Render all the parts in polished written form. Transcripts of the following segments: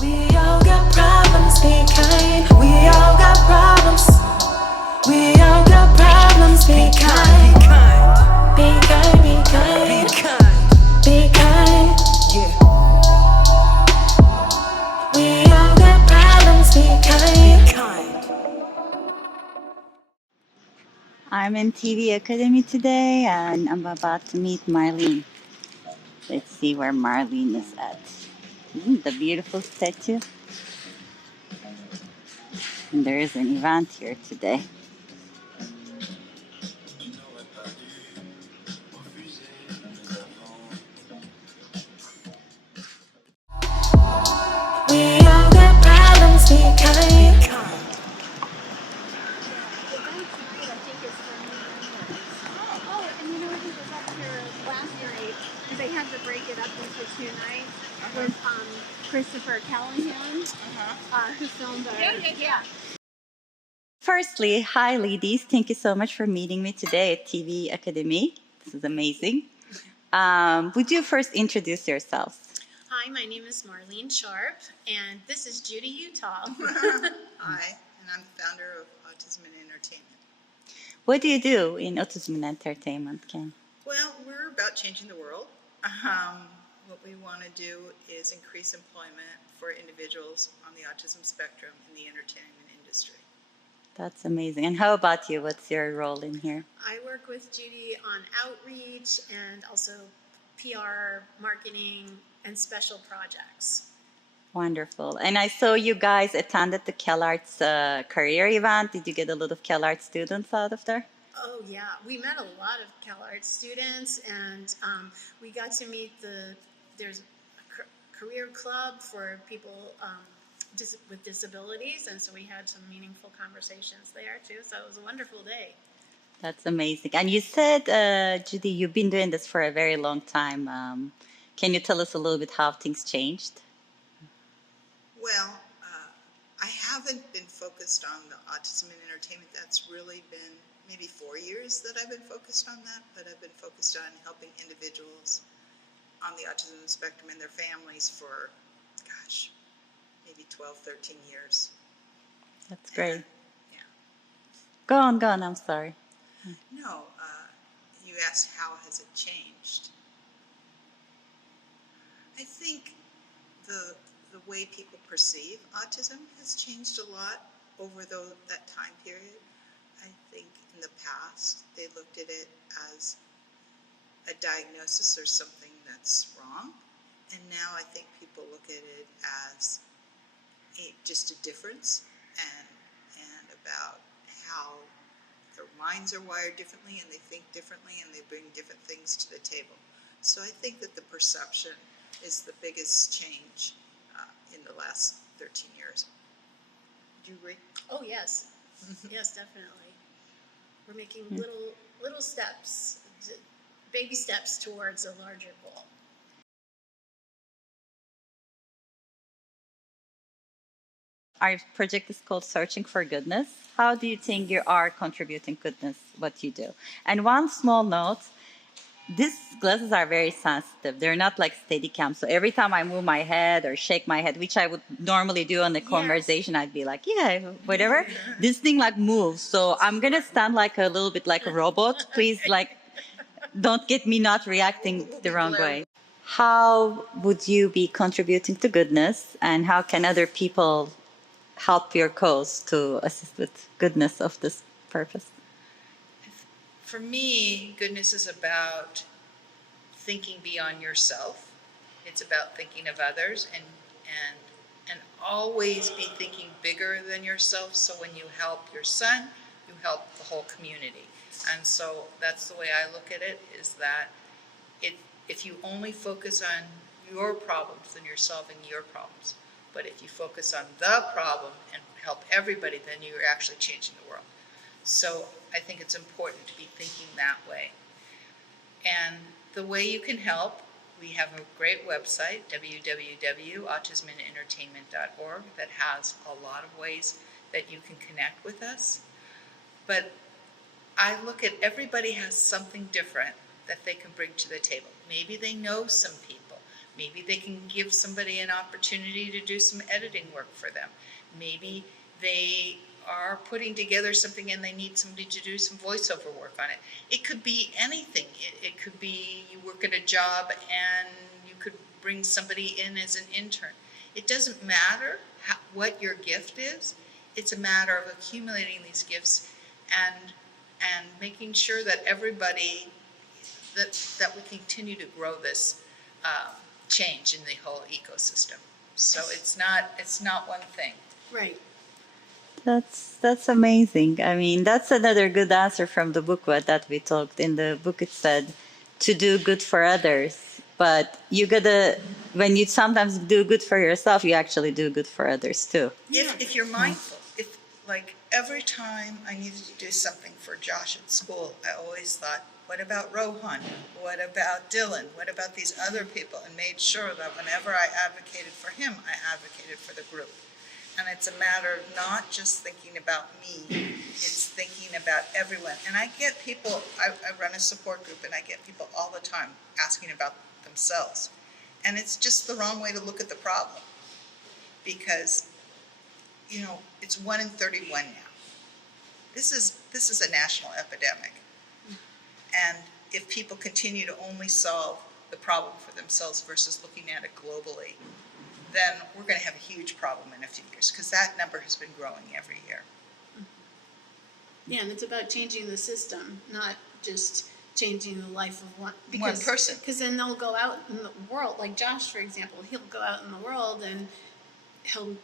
We all got problems, be kind. We all got problems. We all got problems, be kind. Be kind, be kind. Be kind. Yeah. We all got problems, be kind. I'm in TV Academy today and I'm about to meet Marlene. Let's see where Marlene is at. The beautiful statue. And there is an event here today. We all got problems, be kind. Oh, and you know who was up here last night? Because they had to break it up into 2 nights. Was Christopher Callahan, who filmed our yeah. Firstly, hi ladies. Thank you so much for meeting me today at TV Academy. This is amazing. Would you first introduce yourselves? Hi, my name is Marlene Sharp, and this is JUDI UTTAL. Hi, and I'm the founder of Autism and Entertainment. What do you do in Autism and Entertainment, Ken? Well, we're about changing the world. What we want to do is increase employment for individuals on the autism spectrum in the entertainment industry. That's amazing. And how about you? What's your role in here? I work with JUDI on outreach and also PR, marketing, and special projects. Wonderful. And I saw you guys attended the CalArts career event. Did you get a lot of CalArts students out of there? Oh yeah, we met a lot of CalArts students, and we got to meet there's a career club for people with disabilities, and so we had some meaningful conversations there too. So it was a wonderful day. That's amazing. And you said, Judy, you've been doing this for a very long time. Can you tell us a little bit how things changed? Well, I haven't been focused on the autism and entertainment. That's really been maybe 4 years that I've been focused on that, but I've been focused on helping individuals on the autism spectrum and their families for, gosh, maybe 12, 13 years. That's great. And, yeah. Go on, I'm sorry. No, you asked how has it changed. I think the way people perceive autism has changed a lot over that time period. I think in the past they looked at it as a diagnosis or something that's wrong, and now I think people look at it as just a difference and about how their minds are wired differently and they think differently and they bring different things to the table. So I think that the perception is the biggest change in the last 13 years. Do you agree? Oh yes, yes, definitely. We're making little steps, baby steps towards a larger goal. Our project is called Searching for Goodness. How do you think you are contributing goodness, what you do? And one small note, these glasses are very sensitive. They're not like Steadicam. So every time I move my head or shake my head, which I would normally do on the conversation, I'd be like, yeah, whatever. This thing like moves. So I'm going to stand like a little bit like a robot. Please, like, don't get me not reacting the wrong way. How would you be contributing to goodness, and how can other people help your cause to assist with goodness of this purpose? For me, goodness is about thinking beyond yourself. It's about thinking of others and always be thinking bigger than yourself. So when you help your son, you help the whole community. And so that's the way I look at it, is that if you only focus on your problems, then you're solving your problems. But if you focus on the problem and help everybody, then you're actually changing the world. So I think it's important to be thinking that way. And the way you can help, we have a great website, www.autismandentertainment.org, that has a lot of ways that you can connect with us. But I look at everybody has something different that they can bring to the table. Maybe they know some people. Maybe they can give somebody an opportunity to do some editing work for them. Maybe they are putting together something and they need somebody to do some voiceover work on it. It could be anything. It could be you work at a job and you could bring somebody in as an intern. It doesn't matter what your gift is. It's a matter of accumulating these gifts and making sure that everybody that we continue to grow this change in the whole ecosystem. So it's not one thing. Right. That's amazing. I mean, that's another good answer from the book that we talked. In the book, it said to do good for others, but you gotta, when you sometimes do good for yourself, you actually do good for others too. If you're mindful, if like every time I needed to do something for Josh at school, I always thought, what about Rohan? What about Dylan? What about these other people? And made sure that whenever I advocated for him, I advocated for the group. And it's a matter of not just thinking about me, it's thinking about everyone. And I get people, I run a support group, and I get people all the time asking about themselves. And it's just the wrong way to look at the problem. Because, you know, it's 1 in 31 now. This is a national epidemic. And if people continue to only solve the problem for themselves versus looking at it globally, then we're going to have a huge problem in a few years, because that number has been growing every year. Yeah, and it's about changing the system, not just changing the life of one person. Because then they'll go out in the world, like Josh, for example, he'll go out in the world and he'll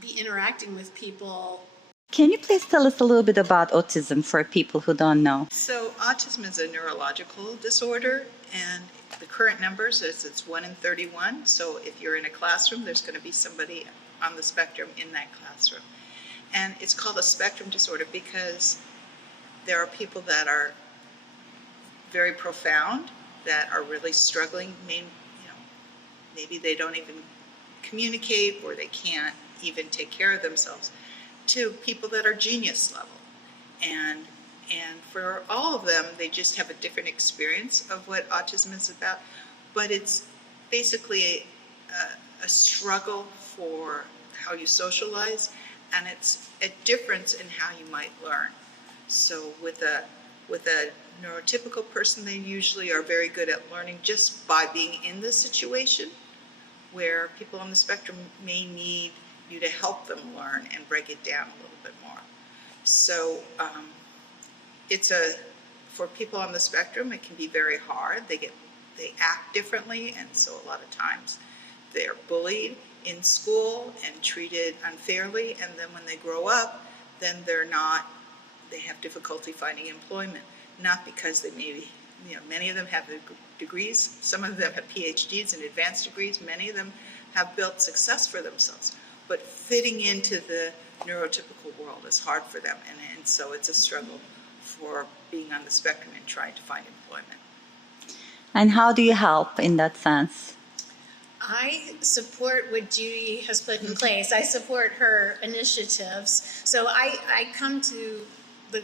be interacting with people. Can you please tell us a little bit about autism for people who don't know? So autism is a neurological disorder, and the current numbers is it's 1 in 31. So if you're in a classroom, there's going to be somebody on the spectrum in that classroom. And it's called a spectrum disorder because there are people that are very profound, that are really struggling. Maybe they don't even communicate, or they can't even take care of themselves, to people that are genius level. And for all of them, they just have a different experience of what autism is about. But it's basically a struggle for how you socialize, and it's a difference in how you might learn. So with a neurotypical person, they usually are very good at learning just by being in the situation, where people on the spectrum may need you to help them learn and break it down a little bit more. So for people on the spectrum, it can be very hard. They act differently, and so a lot of times they're bullied in school and treated unfairly, and then when they grow up, then they have difficulty finding employment. Not because they many of them have degrees, some of them have PhDs and advanced degrees, many of them have built success for themselves. But fitting into the neurotypical world is hard for them, and so it's a struggle for being on the spectrum and trying to find employment. And how do you help in that sense? I support what Judi has put in place. I support her initiatives. So I come to the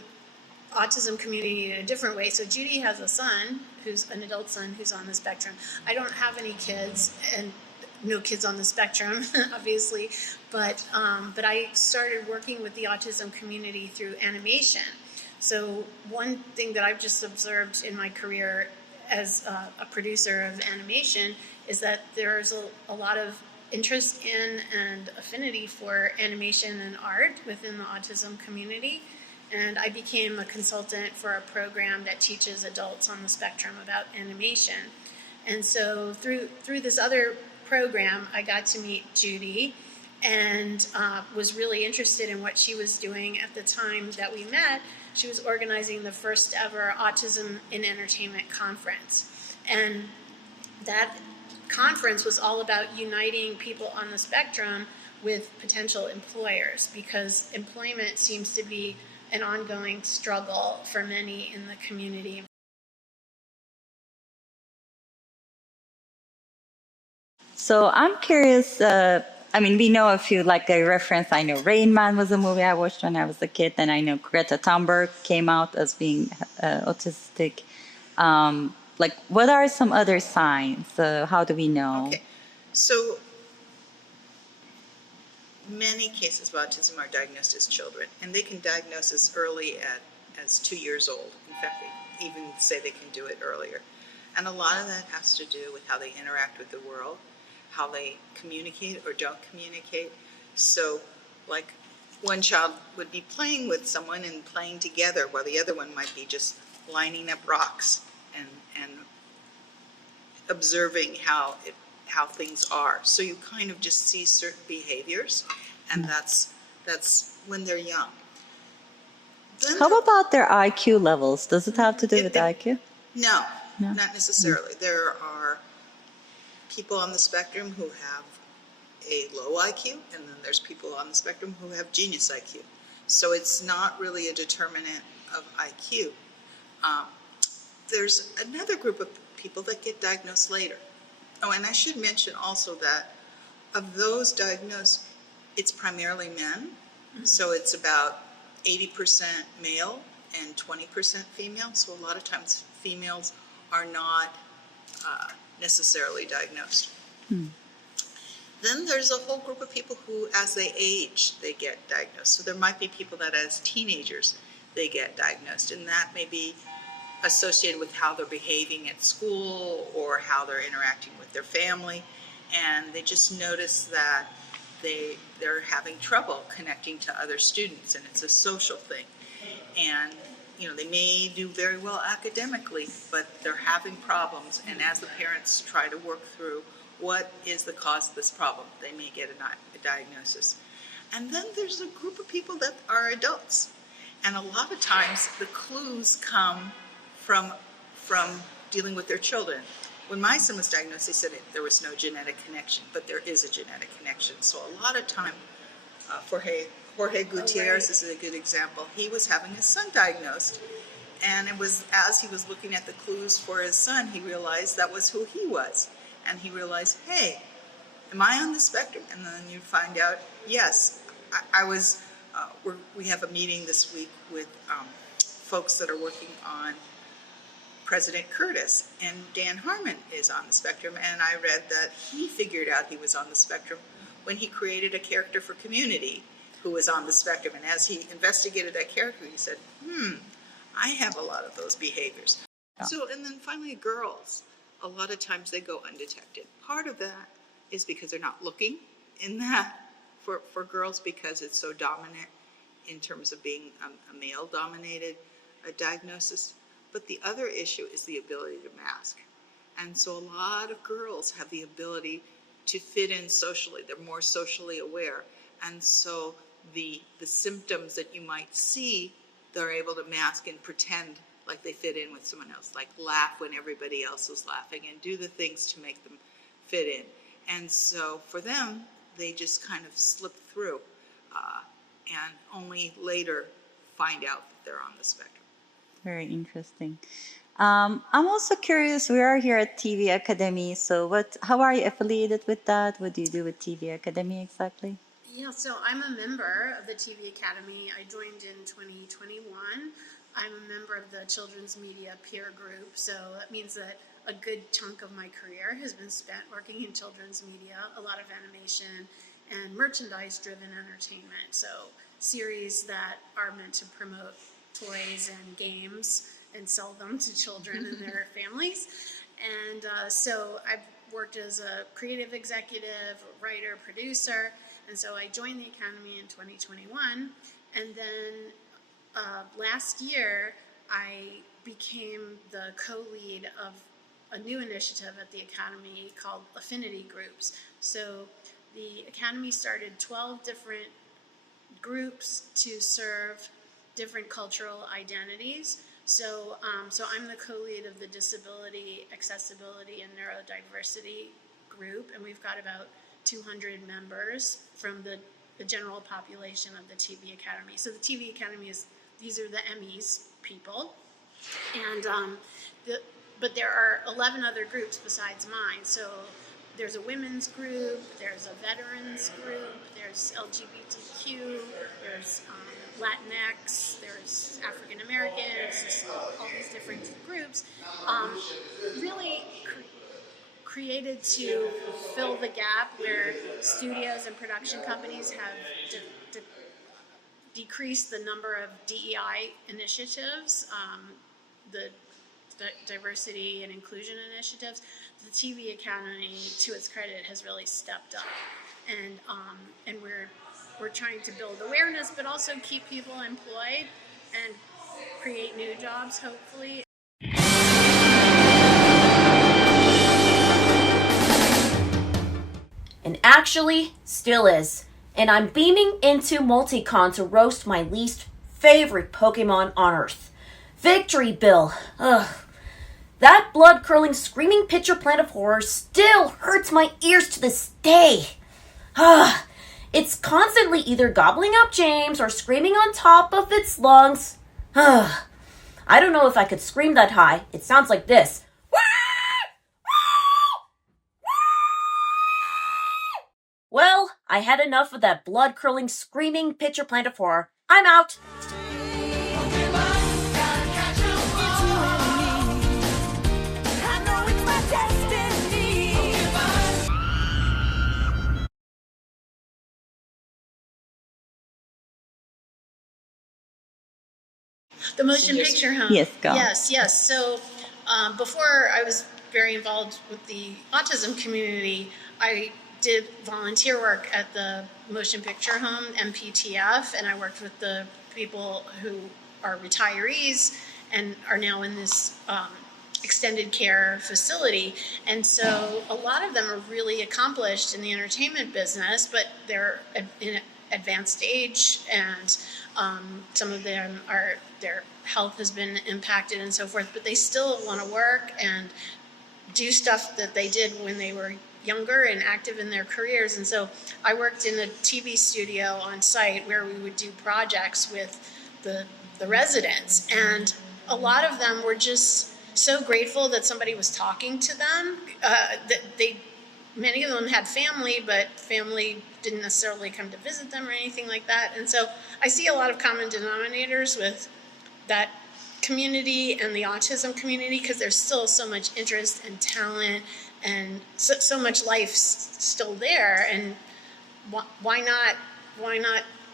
autism community in a different way. So Judi has a son, who's an adult son, who's on the spectrum. I don't have any kids, and no kids on the spectrum, obviously, but I started working with the autism community through animation. So one thing that I've just observed in my career as a producer of animation is that there's a lot of interest in and affinity for animation and art within the autism community. And I became a consultant for a program that teaches adults on the spectrum about animation. And so through this other program, I got to meet Judi and was really interested in what she was doing at the time that we met. She was organizing the first ever Autism in Entertainment conference. And that conference was all about uniting people on the spectrum with potential employers, because employment seems to be an ongoing struggle for many in the community. So I'm curious, we know a few, like a reference. I know Rain Man was a movie I watched when I was a kid, and I know Greta Thunberg came out as being autistic. Like, what are some other signs? How do we know? Okay, so many cases of autism are diagnosed as children, and they can diagnose as early as 2 years old. In fact, they even say they can do it earlier. And a lot of that has to do with how they interact with the world, how they communicate or don't communicate. So, like, one child would be playing with someone and playing together, while the other one might be just lining up rocks and observing how things are. So you kind of just see certain behaviors, and that's when they're young. Then How about their IQ levels? Does it have to do with it- IQ? no, No. not necessarily. There are people on the spectrum who have a low IQ, and then there's people on the spectrum who have genius IQ. So it's not really a determinant of IQ. There's another group of people that get diagnosed later. Oh, and I should mention also that of those diagnosed, it's primarily men. So it's about 80% male and 20% female. So a lot of times females are not necessarily diagnosed. Then there's a whole group of people who, as they age, they get diagnosed. So there might be people that as teenagers, they get diagnosed. And that may be associated with how they're behaving at school or how they're interacting with their family. And they just notice that they're having trouble connecting to other students, and it's a social thing. And they may do very well academically, but they're having problems, and as the parents try to work through what is the cause of this problem, they may get a diagnosis. And then there's a group of people that are adults, and a lot of times the clues come from dealing with their children. When my son was diagnosed, they said there was no genetic connection, but there is a genetic connection. So a lot of time, Jorge Gutierrez is a good example. He was having his son diagnosed, and it was as he was looking at the clues for his son, he realized that was who he was. And he realized, hey, am I on the spectrum? And then you find out, yes, I was, we have a meeting this week with folks that are working on President Curtis, and Dan Harmon is on the spectrum, and I read that he figured out he was on the spectrum when he created a character for Community who was on the spectrum, and as he investigated that character, he said, I have a lot of those behaviors. Yeah. So, and then finally girls, a lot of times they go undetected. Part of that is because they're not looking in that for girls, because it's so dominant in terms of being a male-dominated diagnosis. But the other issue is the ability to mask. And so a lot of girls have the ability to fit in socially. They're more socially aware. And so the symptoms that you might see, they're able to mask and pretend like they fit in with someone else, like laugh when everybody else is laughing and do the things to make them fit in. And so for them, they just kind of slip through and only later find out that they're on the spectrum. Very interesting. I'm also curious, we are here at TV Academy, so how are you affiliated with that? What do you do with TV Academy exactly? Yeah, so I'm a member of the TV Academy. I joined in 2021. I'm a member of the Children's Media Peer Group, so that means that a good chunk of my career has been spent working in children's media, a lot of animation and merchandise-driven entertainment, so series that are meant to promote toys and games and sell them to children and their families. And so I've worked as a creative executive, writer, producer, and so I joined the Academy in 2021, and then last year I became the co-lead of a new initiative at the Academy called Affinity Groups. So the Academy started 12 different groups to serve different cultural identities. So I'm the co-lead of the Disability, Accessibility, and Neurodiversity group, and we've got about 200 members from the general population of the TV Academy. So the TV Academy these are the Emmys people, and but there are 11 other groups besides mine. So there's a women's group, there's a veterans group, there's LGBTQ, there's Latinx, there's African Americans, there's all these different groups, really created to fill the gap where studios and production companies have decreased the number of DEI initiatives, the diversity and inclusion initiatives. The TV Academy, to its credit, has really stepped up, and we're trying to build awareness, but also keep people employed and create new jobs, hopefully. And actually, still is. And I'm beaming into Multicon to roast my least favorite Pokemon on Earth. Victory Bill. Ugh. That blood-curling, screaming picture plant of horror still hurts my ears to this day. Ugh. It's constantly either gobbling up James or screaming on top of its lungs. Ugh. I don't know if I could scream that high. It sounds like this. Well, I had enough of that blood-curling, screaming picture plant of horror. I'm out. The motion picture home. Yes, go. Yes. So before I was very involved with the autism community, I did volunteer work at the motion picture home, MPTF, and I worked with the people who are retirees and are now in this extended care facility. And so a lot of them are really accomplished in the entertainment business, but they're in advanced age, and some of them are, their health has been impacted and so forth, but they still want to work and do stuff that they did when they were younger and active in their careers. And so I worked in a TV studio on site where we would do projects with the residents, and a lot of them were just so grateful that somebody was talking to them. Many of them had family, but family didn't necessarily come to visit them or anything like that. And so I see a lot of common denominators with that community and the autism community, because there's still so much interest and talent and so much life still there. And why not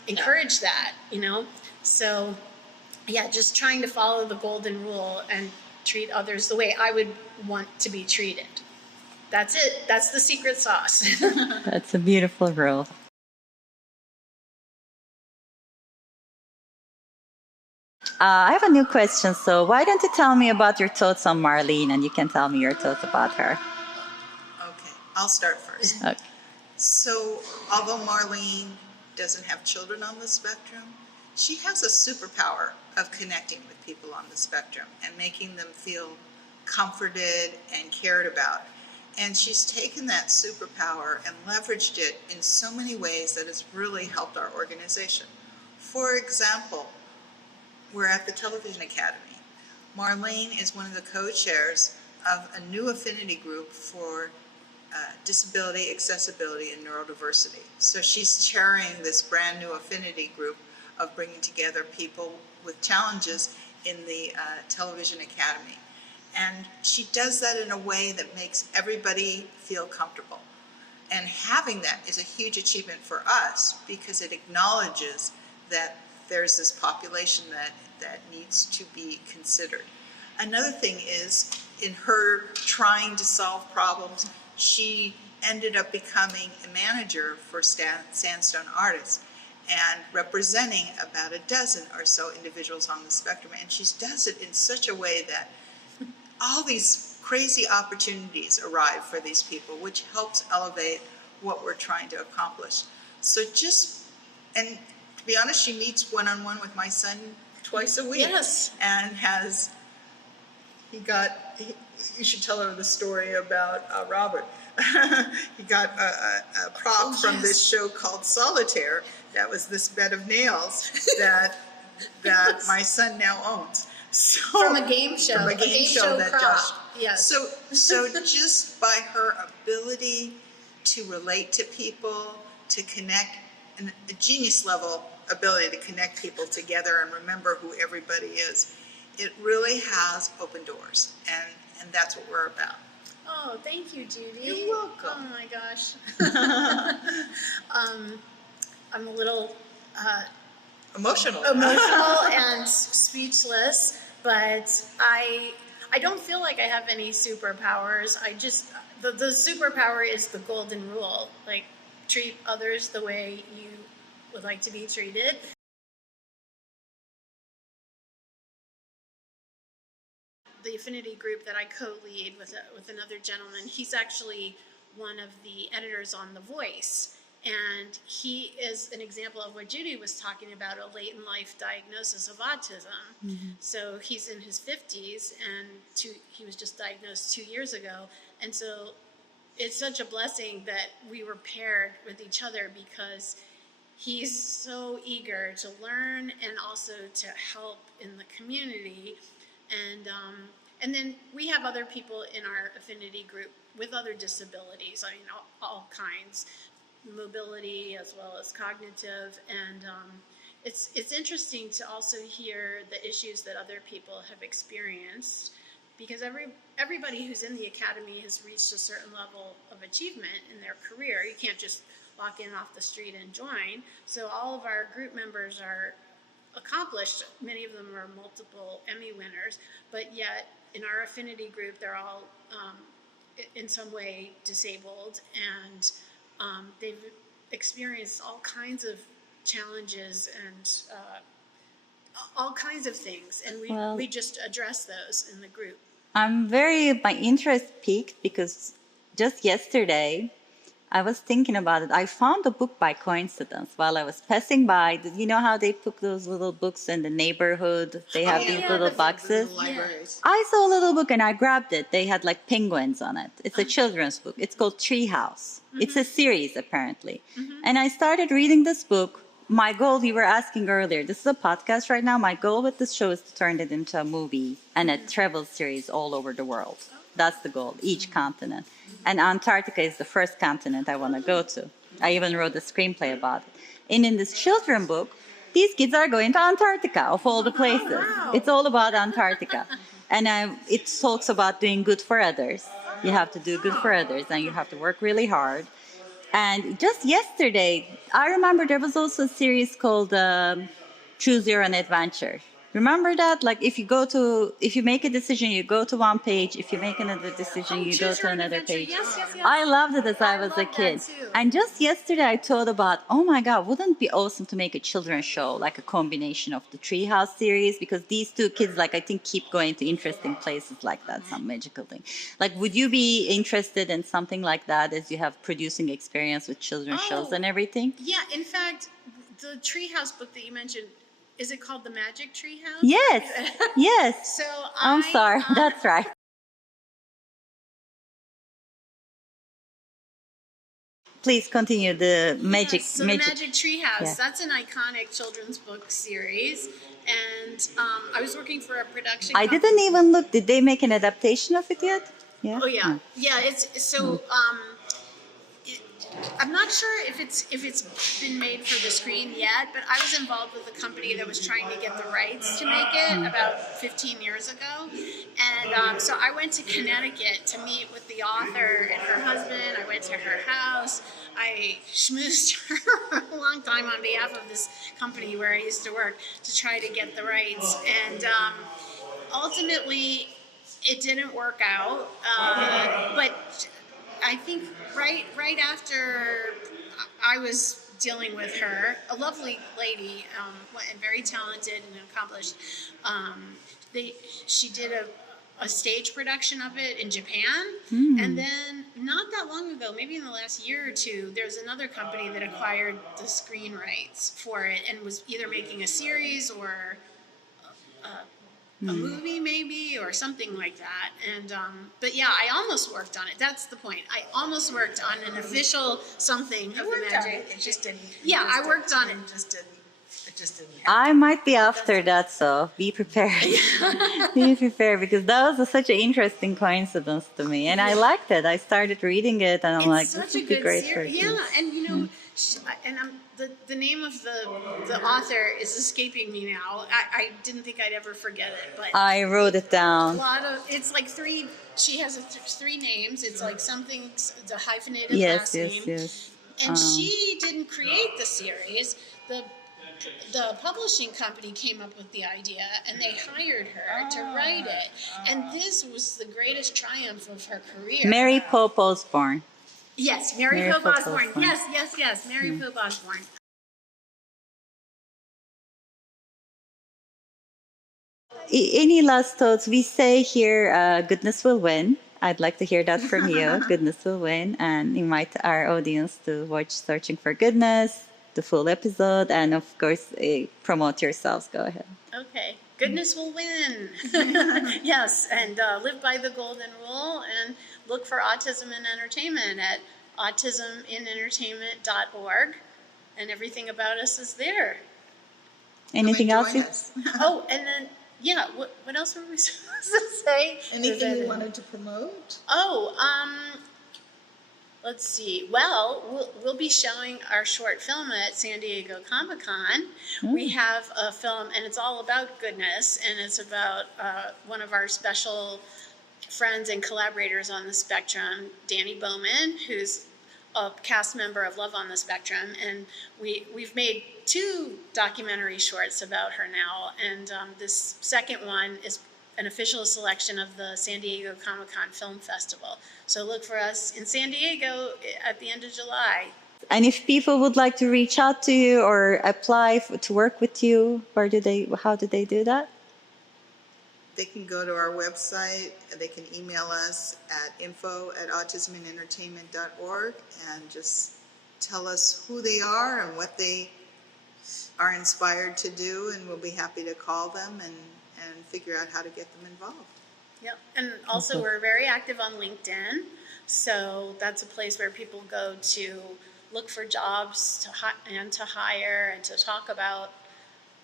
encourage that, you know? So yeah, just trying to follow the golden rule and treat others the way I would want to be treated. That's it. That's the secret sauce. That's a beautiful rule. I have a new question. So why don't you tell me about your thoughts on Marlene, and you can tell me your thoughts about her. Okay, I'll start first. Okay. So, although Marlene doesn't have children on the spectrum, she has a superpower of connecting with people on the spectrum and making them feel comforted and cared about. And she's taken that superpower and leveraged it in so many ways that has really helped our organization. For example, we're at the Television Academy. Marlene is one of the co-chairs of a new affinity group for disability, accessibility, and neurodiversity. So she's chairing this brand new affinity group of bringing together people with challenges in the Television Academy. And she does that in a way that makes everybody feel comfortable. And having that is a huge achievement for us, because it acknowledges that there's this population that needs to be considered. Another thing is, in her trying to solve problems, she ended up becoming a manager for Sandstone Artists and representing about a dozen or so individuals on the spectrum. And she does it in such a way that all these crazy opportunities arrive for these people, which helps elevate what we're trying to accomplish. So and to be honest, she meets one-on-one with my son twice a week. Yes. And you should tell her the story about Robert. He got a prop from this show called Solitaire. That was this bed of nails that my son now owns. So, from a game show. From a game show that prop. Josh. Yes. So just by her ability to relate to people, to connect, a genius level ability to connect people together and remember who everybody is. It really has opened doors, and that's what we're about. Oh, thank you, Judi. You're welcome. Oh my gosh. I'm a little Emotional. and speechless, but I don't feel like I have any superpowers. I just the superpower is the golden rule. Like, treat others the way you would like to be treated. The Affinity group that I co-lead with another gentleman, he's actually one of the editors on The Voice. And he is an example of what Judi was talking about, a late in life diagnosis of autism. Mm-hmm. So he's in his 50s, and he was just diagnosed 2 years ago. And so it's such a blessing that we were paired with each other, because he's so eager to learn and also to help in the community. And then we have other people in our affinity group with other disabilities. I mean, all kinds, mobility as well as cognitive. And it's interesting to also hear the issues that other people have experienced, because everybody who's in the academy has reached a certain level of achievement in their career. You can't just walk in off the street and join. So all of our group members are accomplished. Many of them are multiple Emmy winners, but yet in our affinity group, they're all in some way disabled, and they've experienced all kinds of challenges and all kinds of things, and we just address those in the group. My interest peaked because just yesterday I was thinking about it. I found a book by coincidence while I was passing by. You know how they put those little books in the neighborhood? They have these little boxes. Libraries. I saw a little book and I grabbed it. They had like penguins on it. It's a children's book. It's called Treehouse. Mm-hmm. It's a series, apparently. Mm-hmm. And I started reading this book. My goal, you were asking earlier, this is a podcast right now. My goal with this show is to turn it into a movie and a travel series all over the world. That's the goal, each continent. And Antarctica is the first continent I want to go to. I even wrote a screenplay about it. And in this children book, these kids are going to Antarctica, of all the places. Wow. It's all about Antarctica. And it talks about doing good for others. You have to do good for others, and you have to work really hard. And just yesterday, I remember there was also a series called Choose Your Own Adventure. Remember that? Like, if you make a decision, you go to one page. If you make another decision, you go to another page. Yes. I loved it as I was a kid. And just yesterday, I thought about, oh my God, wouldn't it be awesome to make a children's show, like a combination of the Treehouse series? Because these two kids, like, I think keep going to interesting places like that, some magical thing. Like, would you be interested in something like that, as you have producing experience with children's shows and everything? Yeah, in fact, the Treehouse book that you mentioned, is it called The Magic Treehouse? Yes, yes. So I'm sorry, that's right. Please continue the magic. So The Magic Treehouse, that's an iconic children's book series. And I was working for a production company. I didn't even look. Did they make an adaptation of it yet? Yeah. Oh, yeah. Yeah, it's so... I'm not sure if it's been made for the screen yet, but I was involved with a company that was trying to get the rights to make it about 15 years ago. And so I went to Connecticut to meet with the author and her husband. I went to her house. I schmoozed her a long time on behalf of this company where I used to work to try to get the rights. And ultimately, it didn't work out. But I think right after I was dealing with her, a lovely lady and very talented and accomplished, she did a stage production of it in Japan. And then not that long ago, maybe in the last year or two, there's another company that acquired the screen rights for it and was either making a series or a movie maybe, or something like that. And but yeah, I almost worked on it. That's the point. I almost worked on an official something of the Magic. It just didn't. Yeah, I worked on it. It just didn't happen. I might be after that, so be prepared. Be prepared, because that was such an interesting coincidence to me, and I liked it. I started reading it, and I'm like, this would be great for kids. Yeah, and And the name of the author is escaping me now. I didn't think I'd ever forget it, but I wrote it a down. lot of it's like three. She has three names. It's like something. It's a hyphenated Yes, last yes, name. yes. And she didn't create the series. The publishing company came up with the idea, and they hired her to write it. And this was the greatest triumph of her career. Mary Pope Osborne. Yes, Mary Pope Pope Osborne. Osborne. Yes, Mary Pope Osborne. Any last thoughts? We say here, goodness will win. I'd like to hear that from you. Goodness will win, and invite our audience to watch Searching for Goodness, the full episode, and of course, promote yourselves. Go ahead. Okay. Goodness will win. Yes, and live by the golden rule and look for Autism in Entertainment at autisminentertainment.org, and everything about us is there. Anything Come else? and join us. Oh, and then, yeah, what else were we supposed to say? Anything you wanted to promote? Oh, let's see. Well, we'll be showing our short film at San Diego Comic-Con. We have a film, and it's all about goodness, and it's about one of our special friends and collaborators on the spectrum, Danny Bowman, who's a cast member of Love on the Spectrum, and we've made 2 documentary shorts about her now, and this second one is an official selection of the San Diego Comic-Con Film Festival. So look for us in San Diego at the end of July. And if people would like to reach out to you or apply to work with you, how do they do that? They can go to our website. They can email us at info@autisminentertainment.org and just tell us who they are and what they are inspired to do, and we'll be happy to call them and figure out how to get them involved. Yep, and also we're very active on LinkedIn, so that's a place where people go to look for jobs and to hire and to talk about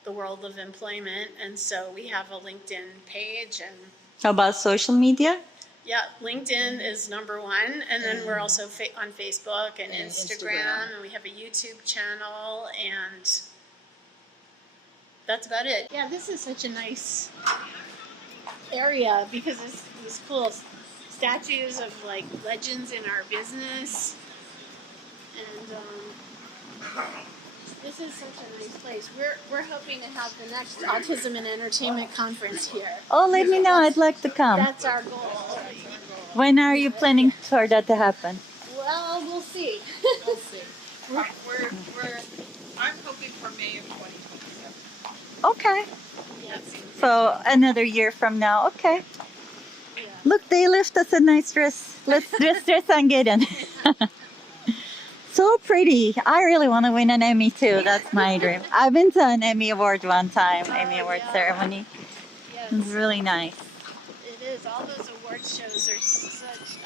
the world of employment. And so we have a LinkedIn page, and How about social media? yeah, LinkedIn is #1, and then we're also on Facebook and Instagram, and we have a YouTube channel, and that's about it. Yeah, this is such a nice area because it's these cool statues of like legends in our business, and this is such a nice place. We're hoping to have the next Autism and Entertainment conference here. Oh, let me know. I'd like to come. That's our goal. When are you planning for that to happen? Well, we'll see. We'll see. I'm hoping for May of 2027. Okay. Yes. So another year from now. Okay. Yeah. Look, they left us a nice dress. Let's dress and get in. So pretty. I really want to win an Emmy too. That's my dream. I've been to an Emmy Award one time, Emmy Award ceremony. Yes. It's really nice. It is. All those award shows are such.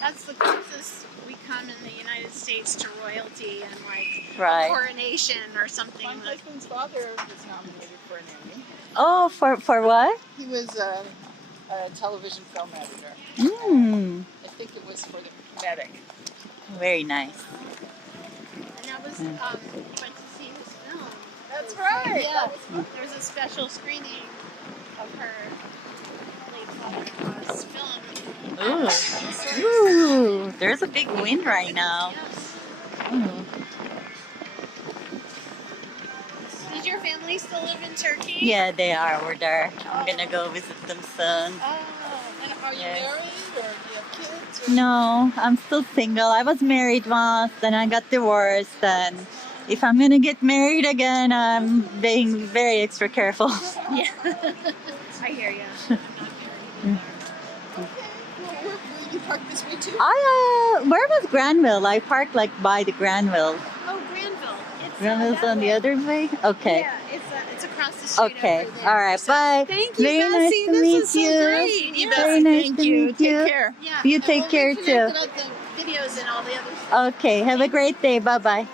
That's the closest we come in the United States to royalty and like Right. coronation or something. My Like, husband's father was nominated for an Emmy. Oh, for what? He was a television film editor. Mm, I think it was for the Medic. very nice. and that was. You went to see his film. That's right. Yeah. There was a special screening of her late father-in-law's film. Ooh, there's a big wind right now. Yes. Mm. Does your family still live in Turkey? Yeah, they are. We're there. I'm gonna go visit them soon. Oh, And are you Yes. married or do you have kids? Or No, I'm still single. I was married once, then I got divorced, and if I'm gonna get married again, I'm being very extra careful. yeah. I hear you. Where will you park this way too? Where was Granville? I parked like by the Granville. Oh, Granville. It's Granville's that on the way. other way? Okay. Yeah, it's across the street. Okay. over there. All right. So, Bye. Thank you, Very Bessy. nice to this meet is so you. great. Yeah. Very nice to meet you. Take care. Yeah. You and take we'll care be too. connected on the videos and all the other stuff. Okay. Have a great day. Bye bye.